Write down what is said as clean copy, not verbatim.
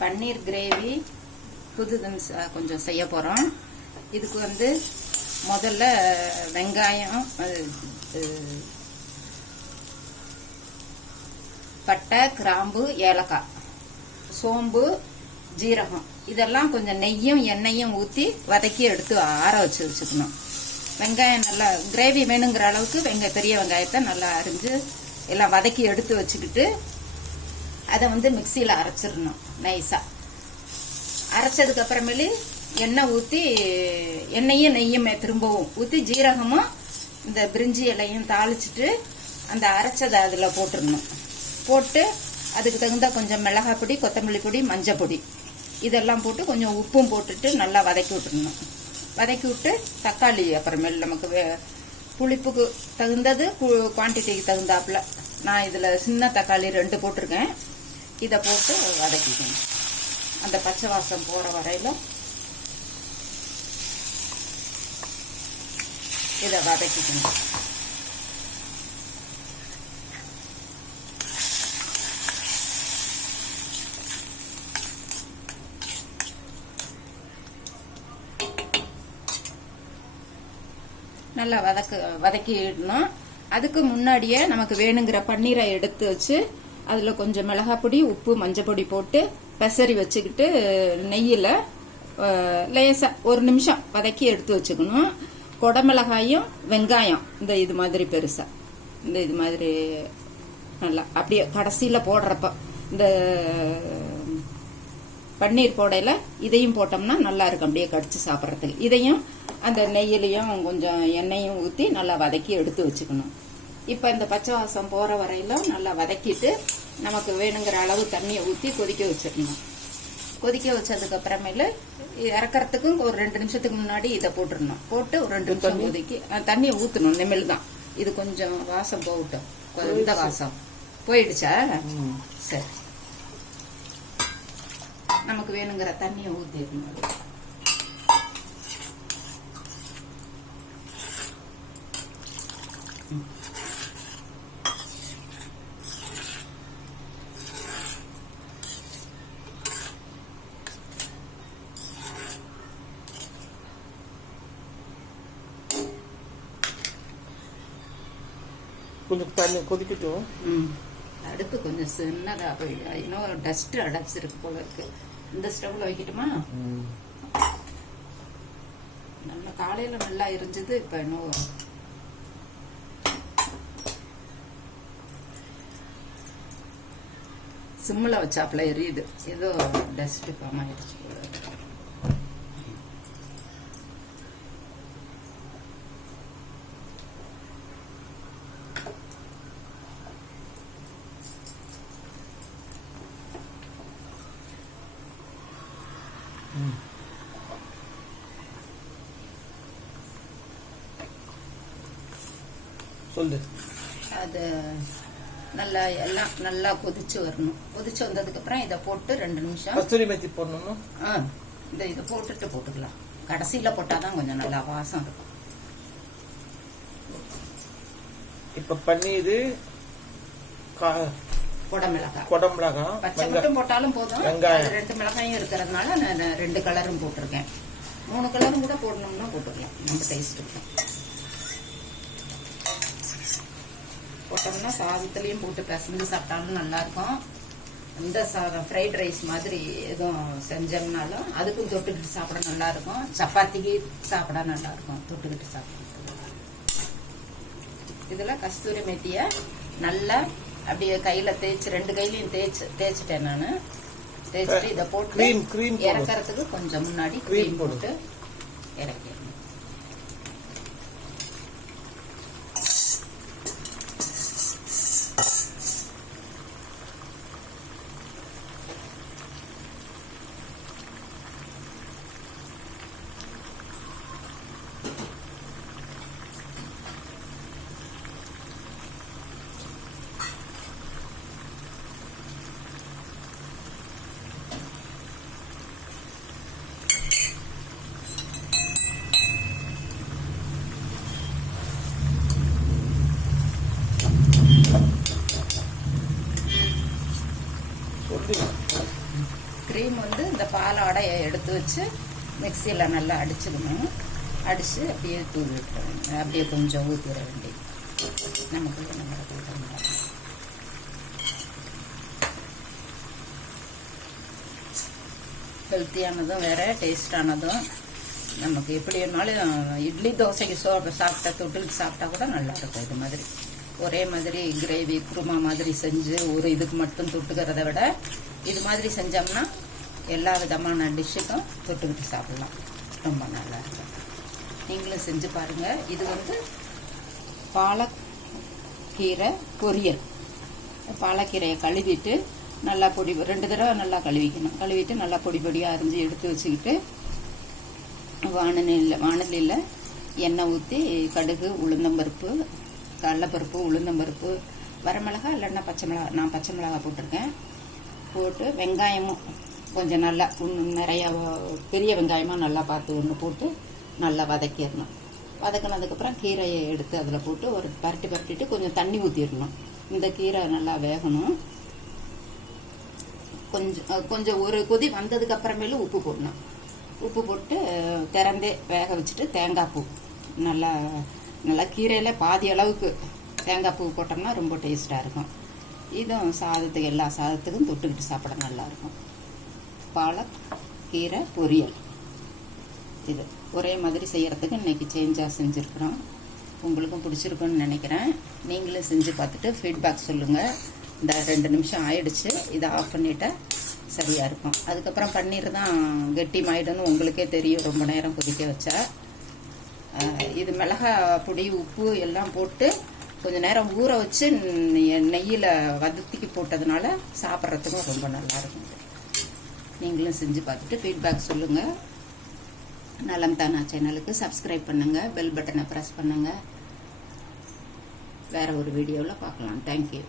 பன்னீர் gravy புதுது கொஞ்சம் செய்ய போகிறோம். இதுக்கு வந்து முதல்ல வெங்காயம், பட்டை, கிராம்பு, ஏலக்காய், சோம்பு, ஜீரகம் இதெல்லாம் கொஞ்சம் நெய்யும் எண்ணெயும் ஊற்றி வதக்கி எடுத்து ஆற வச்சுக்கணும். வெங்காயம் நல்லா கிரேவி வேணுங்கிற அளவுக்கு பெரிய வெங்காயத்தை நல்லா அரிஞ்சு எல்லாம் வதக்கி எடுத்து வச்சுக்கிட்டு அதை வந்து மிக்சியில் அரைச்சிடணும். நைஸாக அரைச்சதுக்கு அப்புறமேலு எண்ணெய் ஊற்றி எண்ணெயும் நெய்யுமே திரும்பவும் ஊற்றி ஜீரகமும் இந்த பிரிஞ்சி இலையும் தாளிச்சிட்டு அந்த அரைச்சதை அதில் போட்டுடணும். போட்டு அதுக்கு தகுந்த கொஞ்சம் மிளகாய் பொடி, கொத்தமல்லி பொடி, மஞ்சள் பொடி இதெல்லாம் போட்டு கொஞ்சம் உப்பும் போட்டுட்டு நல்லா வதக்கி விட்டுடணும். வதக்கி விட்டு தக்காளி அப்புறமேல் நமக்கு புளிப்புக்கு தகுந்தது குவான்டிட்டிக்கு தகுந்தாப்புல நான் இதில் சின்ன தக்காளி 2 போட்டிருக்கேன். இதை போட்டு வதக்கிக்கணும். அந்த பச்சை வாசம் போகிற வரையில இதை வதக்கிக்கணும். நல்லா வதக்கிடணும். அதுக்கு முன்னாடியே நமக்கு வேணுங்கிற பன்னீரை எடுத்து வச்சு அதில் கொஞ்சம் மிளகாய் பொடி, உப்பு, மஞ்சள் பொடி போட்டு பெசரி வச்சுக்கிட்டு நெய்யில் லேசாக 1 நிமிஷம் வதக்கி எடுத்து வச்சுக்கணும். கொடமிளகாயும் வெங்காயம் இந்த இது மாதிரி பெருசாக இந்த இது மாதிரி நல்லா அப்படியே கடைசியில் போடுறப்ப இந்த பன்னீர் போடையில் இதையும் போட்டோம்னா நல்லா இருக்கும் அப்படியே கடிச்சு சாப்பிட்றதுக்கு. இதையும் அந்த நெய்யிலையும் கொஞ்சம் எண்ணெயும் ஊற்றி நல்லா வதக்கி எடுத்து வச்சுக்கணும். இப்போ இந்த பச்சை வாசம் போகிற வரையிலும் நல்லா வதக்கிட்டு நமக்கு வேணுங்கிற அளவு தண்ணியை ஊற்றி கொதிக்க வச்சிடணும். கொதிக்க வச்சதுக்கு அப்புறமேல இறக்கறதுக்கும் ஒரு 2 நிமிஷத்துக்கு முன்னாடி இதை போட்டுடணும். போட்டு ஒரு 2 நிமிஷம் கொதிக்கி தண்ணியை ஊற்றணும். நிமிழ் தான் இது கொஞ்சம் வாசம் போகட்டும். இந்த வாசம் போயிடுச்சா? சரி, நமக்கு வேணுங்கிற தண்ணியை ஊற்றிடணும். கொஞ்சம் தண்ணி கொதிக்கட்டும். அடுப்பு கொஞ்சம் சின்னதாக போயிடும். இன்னும் டஸ்ட் அடைச்சிருக்கு போல இருக்கு. இந்த ஸ்டவ்ல வைக்கட்டுமா? நல்லா காலையில நல்லா எரிஞ்சது. இப்ப இன்னும் சிம்மில் வச்சாப்புல எரியுது. ஏதோ டஸ்ட் ஃபார்ம் ஆயிடுச்சு போல இருக்கு. சொல்லு. அது நல்லா எல்லாம் நல்லா கொதிச்சு வரணும். கொதிச்சு வந்ததுக்கு அப்புறம் இதை போட்டு 2 நிமிஷம் கஸ்தூரி மெத்தி போடணும். இந்த இதை போட்டுட்டு போட்டுக்கலாம். கடைசியில போட்டாதான் கொஞ்சம் நல்லா வாசம் இருக்கும். இப்ப பன்னீர், கொடமிளகாய் பச்சை மட்டும் போட்டாலும் போதும். 2 மிளகாயும் இருக்கிறதுனால நான் 2 கலரும் போட்டிருக்கேன். 3 கலரும் கூட போடணும்னா போட்டுக்கலாம். நம்ம டேஸ்ட் இருக்கும். போட்டோம்னா சாதத்துலேயும் போட்டு பிசைஞ்சு சாப்பிட்டாலும் நல்லா இருக்கும். இந்த சாதம் ஃப்ரைட் ரைஸ் மாதிரி எதுவும் செஞ்சோம்னாலும் அதுக்கும் தொட்டுக்கிட்டு சாப்பிட நல்லா இருக்கும். சப்பாத்திக்கு சாப்பிட நல்லா இருக்கும் தொட்டுக்கிட்டு சாப்பிட்றதுக்கு. இதில் கஸ்தூரி மெத்தியை நல்லா அப்படியே கையில் தேய்ச்சி 2 கையிலையும் தேய்ச்சிட்டேன் நான். தேய்ச்சிட்டு இதை போட்டு இறக்கறதுக்கு கொஞ்சம் முன்னாடி க்ரீம் போட்டு இறக்கிடணும். இதையும் வந்து இந்த பாலாடை எடுத்து வச்சு மிக்சியில் நல்லா அடிச்சுக்கணும். அடித்து அப்படியே தூள் விட்டுற வேண்டியது, அப்படியே கொஞ்சம் ஊற்றிட வேண்டியது. நமக்கு நம்ம ஹெல்த்தியானதும் வேறு, டேஸ்டானதும். நமக்கு எப்படி வேணாலும் இட்லி தோசைக்கு சாப்பிட்டா தொட்டுக்கு சாப்பிட்டா கூட நல்லாயிருக்கும். இது மாதிரி ஒரே மாதிரி கிரேவி குருமா மாதிரி செஞ்சு ஒரு இதுக்கு மட்டும் தொட்டுக்கிறத விட இது மாதிரி செஞ்சோம்னா எல்லா விதமான டிஷ்ஷுக்கும் தொட்டுக்கிட்டு சாப்பிடலாம். ரொம்ப நல்லாயிருக்கும். நீங்களும் செஞ்சு பாருங்கள். இது வந்து பாலக்கீரை பொரியல். பாலக்கீரையை கழுவிட்டு நல்லா பொடி 2 தடவை நல்லா கழுவிக்கணும். கழுவிட்டு நல்லா பொடி பொடியாக அரிஞ்சு எடுத்து வச்சுக்கிட்டு வானலியில் எண்ணெய் ஊற்றி கடுகு, உளுந்தம்பருப்பு, கடலைப்பருப்பு, உளுந்தம்பருப்பு, வரமிளகா இல்லைன்னா பச்சை மிளகா, நான் பச்சை மிளகா போட்டிருக்கேன். போட்டு வெங்காயமும் கொஞ்சம் நல்லா நிறையா பெரிய வெங்காயமாக நல்லா பார்த்து ஒன்று போட்டு நல்லா வதக்கிடணும். வதக்கினதுக்கப்புறம் கீரையை எடுத்து அதில் போட்டு ஒரு பரட்டிட்டு கொஞ்சம் தண்ணி ஊற்றிடணும். இந்த கீரை நல்லா வேகணும். கொஞ்சம் ஒரு கொதி வந்ததுக்கு அப்புறமேலும் உப்பு போடணும். உப்பு போட்டு திறந்தே வேக வச்சுட்டு தேங்காய் பூ நல்லா கீரையில் பாதி அளவுக்கு தேங்காய் பூ போட்டோம்னா ரொம்ப டேஸ்ட்டாக இருக்கும். இதுவும் சாதத்துக்கு எல்லா சாதத்துக்கும் தொட்டுக்கிட்டு சாப்பிட நல்லாயிருக்கும். பாலக்கீரை பொரியல். இது ஒரே மாதிரி செய்கிறதுக்கு இன்றைக்கி சேஞ்சாக செஞ்சுருக்குறோம். உங்களுக்கும் பிடிச்சிருக்குன்னு நினைக்கிறேன். நீங்களும் செஞ்சு பார்த்துட்டு ஃபீட்பேக் சொல்லுங்கள். இந்த 2 நிமிஷம் ஆயிடுச்சு. இதை ஆஃப் பண்ணிவிட்டா சரியாக இருக்கும். அதுக்கப்புறம் பன்னீர் தான் கெட்டிமாயிடுன்னு உங்களுக்கே தெரியும் ரொம்ப நேரம் கொதிக்க வச்சா. இது மிளகாய் பொடி, உப்பு எல்லாம் போட்டு கொஞ்சம் நேரம் ஊற வச்சு நெய்யில் வதத்திக்கு போட்டதுனால சாப்பிட்றதுக்கும் ரொம்ப நல்லாயிருக்கும். நீங்களும் செஞ்சு பார்த்துட்டு ஃபீட்பேக் சொல்லுங்கள். நலம் தானா சேனலுக்கு சப்ஸ்கிரைப் பண்ணுங்கள், பெல் பட்டனை ப்ரெஸ் பண்ணுங்கள். வேறு ஒரு வீடியோவில் பார்க்கலாம். தேங்க்யூ.